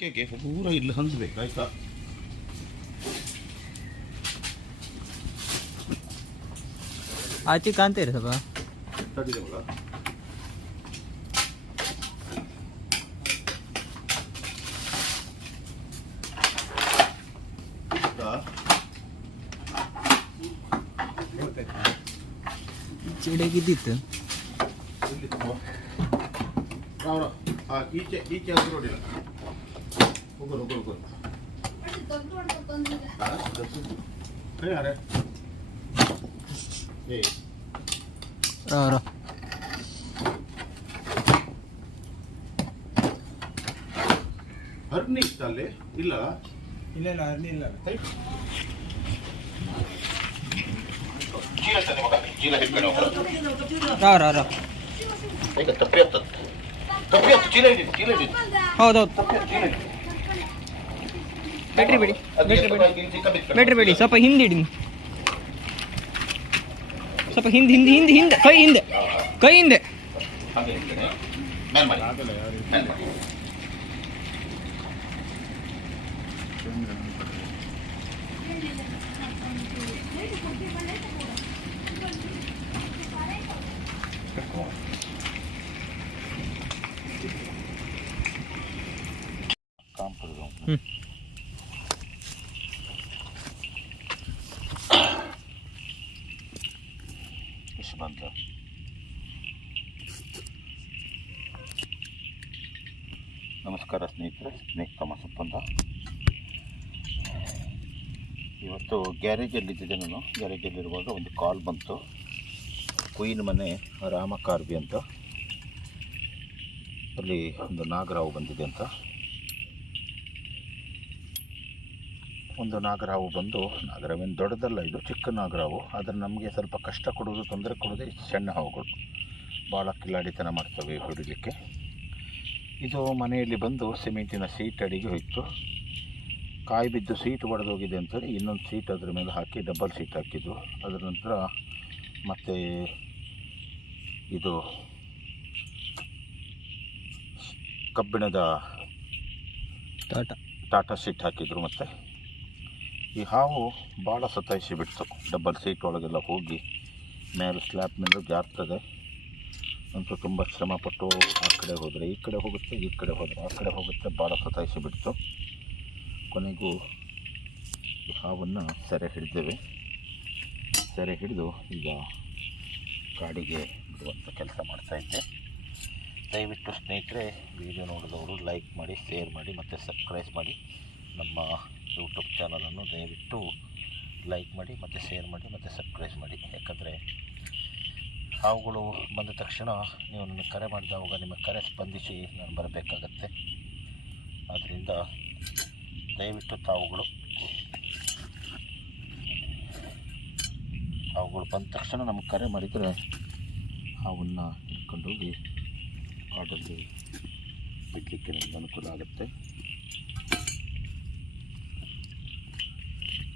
ಕೇಕೆ ಪೂರ ಇಲ್ಲಿ ಹಂಚ್ಬೇಕು ಆಯ್ತಾ. ಆಚೆ ಕಾಣ್ತೀರಿ ಸ್ವಲ್ಪ ತಡಿದೆ ಮಗ. ಚಿಡೆಗಿದ್ದಿತ್ತು ಈಚೆ ಈಚೆ ಹತ್ರ ನೋಡಿಲ್ಲ. ಹೋಗೋರು ಹೋಗೋರು ಯಾರೇ ಏ ಹರ್ನಿ ಇಷ್ಟ ಅಲ್ಲಿ ಇಲ್ಲ ಇಲ್ಲ ಇಲ್ಲ ಹರ್ನಿ ಇಲ್ಲ ಚೀಲ ತಾನೆ ಮಗ, ಚೀಲ ಹಿಡ್ಕೊಂಡು ಈಗ ತಪ್ಪಿ ಹತ್ತು ಚೀಲ ಹಿಡಿದು ಚೀಲ ಹಿಡಿದು ಹೌದೌದು ಚೀಲ ಹಿಡಿದು ಬ್ಯಾಟ್ರಿ ಬಿಡಿ ಬ್ಯಾಟ್ರಿ ಬಿಡಿ ಸ್ವಲ್ಪ ಹಿಂದೆ ಇಡಿ, ಸ್ವಲ್ಪ ಹಿಂದೆ ಹಿಂದೆ ಹಿಂದೆ ಹಿಂದೆ ಕೈ ಹಿಂದೆ ಕೈ ಹಿಂದೆ ಹಾಗೆ ಮ್ಯಾನ್ ಮಾಡಿ ಮ್ಯಾನ್ ಮಾಡಿ. ಬಂತ ನಮಸ್ಕಾರ ಸ್ನೇಹಿತರೆ, ಸ್ನೇಕ್ ತಮಾಸಪ್ಪ ಅಂತ. ಇವತ್ತು ಗ್ಯಾರೇಜಲ್ಲಿದ್ದೆ ನಾನು. ಗ್ಯಾರೇಜಲ್ಲಿರುವಾಗ ಒಂದು ಕಾಲ್ ಬಂತು, ಕುಯಿನ ಮನೆ ರಾಮ ಕಾರ್ಬಿ ಅಂತ, ಅಲ್ಲಿ ಒಂದು ನಾಗರಾವು ಬಂದಿದೆ ಅಂತ. ಒಂದು ನಾಗರಾವು ಬಂದು, ನಾಗರಾವೇನು ದೊಡ್ಡದಲ್ಲ, ಇದು ಚಿಕ್ಕ ನಾಗರಾವು, ಆದರೆ ನಮಗೆ ಸ್ವಲ್ಪ ಕಷ್ಟ ಕೊಡೋದು, ತೊಂದರೆ ಕೊಡೋದೇ ಸಣ್ಣ ಹಾವುಗಳು. ಭಾಳ ಕಿಲಾಡಿತನ ಮಾಡ್ತವೆ ಹೊಡಿಲಿಕ್ಕೆ. ಇದು ಮನೆಯಲ್ಲಿ ಬಂದು ಸಿಮೆಂಟಿನ ಸೀಟ್ ಅಡಿಗೆ ಹೋಯಿತು. ಕಾಯಿ ಬಿದ್ದು ಸೀಟ್ ಒಡೆದೋಗಿದೆ ಅಂತೇಳಿ ಇನ್ನೊಂದು ಸೀಟ್ ಅದ್ರ ಮೇಲೆ ಹಾಕಿ ಡಬಲ್ ಸೀಟ್ ಹಾಕಿದ್ರು. ಅದರ ನಂತರ ಮತ್ತು ಇದು ಕಬ್ಬಿಣದ ಟಾಟಾ ಸೀಟ್ ಹಾಕಿದರು. ಮತ್ತು ಈ ಹಾವು ಭಾಳ ಸತಾಯಿಸಿ ಬಿಡ್ತು. ಡಬಲ್ ಸೀಟ್ ಒಳಗೆಲ್ಲ ಹೋಗಿ ಮೇಲೆ ಸ್ಲ್ಯಾಬ್ ಮೇಲೆ ಜಾರ್ತದೆ ಅಂತೂ ತುಂಬ ಶ್ರಮಪಟ್ಟು ಆ ಕಡೆ ಹೋದರೆ ಈ ಕಡೆ ಹೋಗುತ್ತೆ, ಈ ಕಡೆ ಹೋದರೆ ಆ ಕಡೆ ಹೋಗುತ್ತೆ, ಭಾಳ ಸತಾಯಿಸಿ ಬಿಡ್ತು. ಕೊನೆಗೂ ಈ ಹಾವನ್ನು ಸೆರೆ ಹಿಡಿದೇವೆ. ಸೆರೆ ಹಿಡಿದು ಈಗ ಕಾಡಿಗೆ ಬಿಡುವಂಥ ಕೆಲಸ ಮಾಡ್ತಾಯಿದ್ದೆ. ದಯವಿಟ್ಟು ಸ್ನೇಹಿತರೆ, ವಿಡಿಯೋ ನೋಡಿದವರು ಲೈಕ್ ಮಾಡಿ, ಶೇರ್ ಮಾಡಿ ಮತ್ತು ಸಬ್ಸ್ಕ್ರೈಬ್ ಮಾಡಿ. ನಮ್ಮ ಯೂಟ್ಯೂಬ್ ಚಾನಲನ್ನು ದಯವಿಟ್ಟು ಲೈಕ್ ಮಾಡಿ ಮತ್ತು ಶೇರ್ ಮಾಡಿ ಮತ್ತು ಸಬ್ಸ್ಕ್ರೈಬ್ ಮಾಡಿ. ಯಾಕಂದರೆ ಹಾವುಗಳು ಬಂದ ತಕ್ಷಣ ನೀವು ನನಗೆ ಕರೆ ಮಾಡಿದವಾಗ ನಿಮ್ಮ ಕರೆ ಸ್ಪಂದಿಸಿ ನಾನು ಬರಬೇಕಾಗತ್ತೆ. ಆದ್ದರಿಂದ ದಯವಿಟ್ಟು ಹಾವುಗಳು ಬಂದ ತಕ್ಷಣ ನಮಗೆ ಕರೆ ಮಾಡಿದರೆ ಹಾವನ್ನು ಹಿಡ್ಕೊಂಡೋಗಿ ಕಾಡಲ್ಲಿ ಬಿಡಲಿಕ್ಕೆ ನಮಗೆ ಅನುಕೂಲ ಆಗುತ್ತೆ.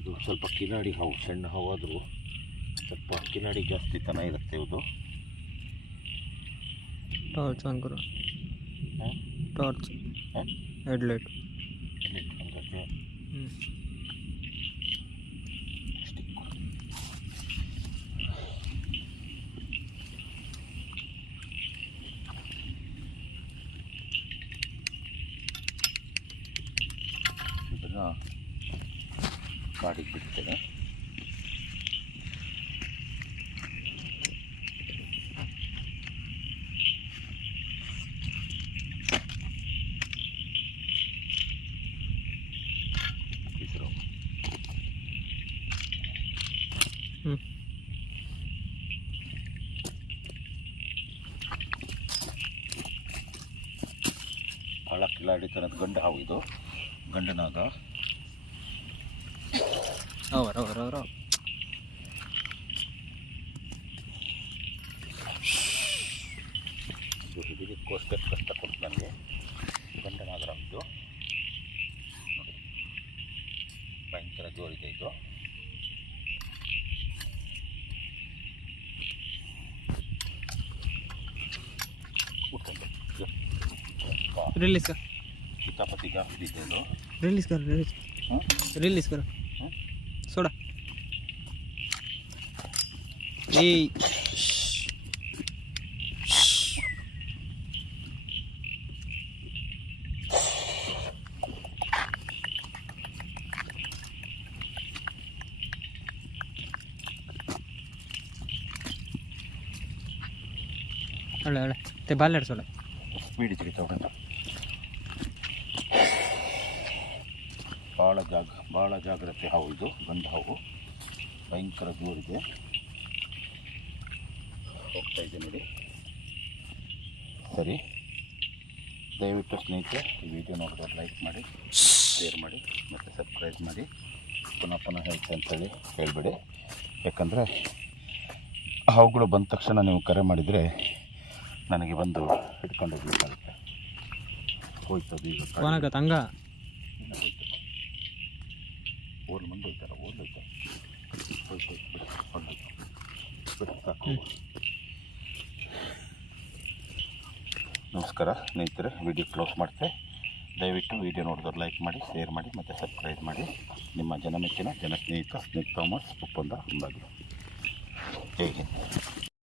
ಇದು ಸ್ವಲ್ಪ ಕಿಲಾಡಿ ಹಾವು, ಸಣ್ಣ ಹಾವು ಆದರೂ ಸ್ವಲ್ಪ ಕಿಲಾಡಿ ಜಾಸ್ತಿ ತನ ಇರುತ್ತೆ. ಇದು torch on Karo, torch headlight ಹಂಗಾಗಿ ಇದನ್ನು ಕಾಡಿಗೆ ಬಿಡ್ತೇನೆ. ಭಾಳ ಕಿಲಾಡಿತನದ ಗಂಡ ಹಾವು ಇದು, ಗಂಡನಾಗ. ಇದು ಹಿಡಿದಕ್ಕೋಸ್ಕರ ಕಷ್ಟ ಕೊಟ್ಟು ನನಗೆ ಗಂಡನಾಗರ ಇದು ನೋಡಿ, ಭಯಂಕರ ಜೋರಿದೆ ಇದು. ರಿಲೀಸ್ ಸೀತಾಪತಿ बहुत ही जास्त ಇದೆ ಇದು रिलीज कर हाँ? रिलीज करो हाँ? सोडा ए ಒಳ್ಳೆ te ಬಾಲ್ ಸೋಡ ಸ್ಪೀಡ್ ಇಚ್ಚಿಗೆ ಭಾಳ ಜಾಗ್ರತೆ ಹಾವು ಇದು ಗಂಡು ಹಾವು ಭಯಂಕರ ಜೋರಿದೆ ಹೋಗ್ತಾ ಇದೆ ನೋಡಿ ಸರಿ ದಯವಿಟ್ಟು ಸ್ನೇಹಿತರೆ ಈ ವಿಡಿಯೋ ನೋಡಿದ್ರೆ ಲೈಕ್ ಮಾಡಿ ಶೇರ್ ಮಾಡಿ ಮತ್ತು ಸಬ್ಸ್ಕ್ರೈಬ್ ಮಾಡಿ ಪುನಃ ಹೇಳ್ತೆ ಅಂತೇಳಿ ಹೇಳ್ಬೇಡಿ ಯಾಕಂದರೆ ಹಾವುಗಳು ಬಂದ ತಕ್ಷಣ ನೀವು ಕರೆ ಮಾಡಿದರೆ ನನಗೆ ಬಂದು ಹಿಡ್ಕೊಂಡು ಹೋಗ್ಬೇಕಾಗುತ್ತೆ ಹೋಯ್ತದು ಈಗ ಒಣಗತ್ತ ಹಂಗ ಇಲ್ಲ ಹೋಯ್ತು ಓಲ್ ಮಂದಿ ಹೋಯ್ತಾರೆ ಹೋಯ್ತಾರೆ ಹೋಯ್ತು ಬಿಡು ಹೊರಡೋಯ್ತು ಬಿಡು ಸಾಕು ನಮಸ್ಕಾರ ಸ್ನೇಹಿತರೆ ವಿಡಿಯೋ ಕ್ಲೋಸ್ ಮಾಡ್ತೆ ದಯವಿಟ್ಟು ವಿಡಿಯೋ ನೋಡಿದ್ರೆ ಲೈಕ್ ಮಾಡಿ ಶೇರ್ ಮಾಡಿ ಮತ್ತು ಸಬ್ಸ್ಕ್ರೈಬ್ ಮಾಡಿ ನಿಮ್ಮ ಜನಮೆಚ್ಚಿನ ಸ್ನೇಹಿತ ಸ್ನೇಕ್ ಥಾಮಸ್ ಉಪ್ಪಂದ ಅಂಬಾಗಿ ಜೈ ಹಿಂದ್.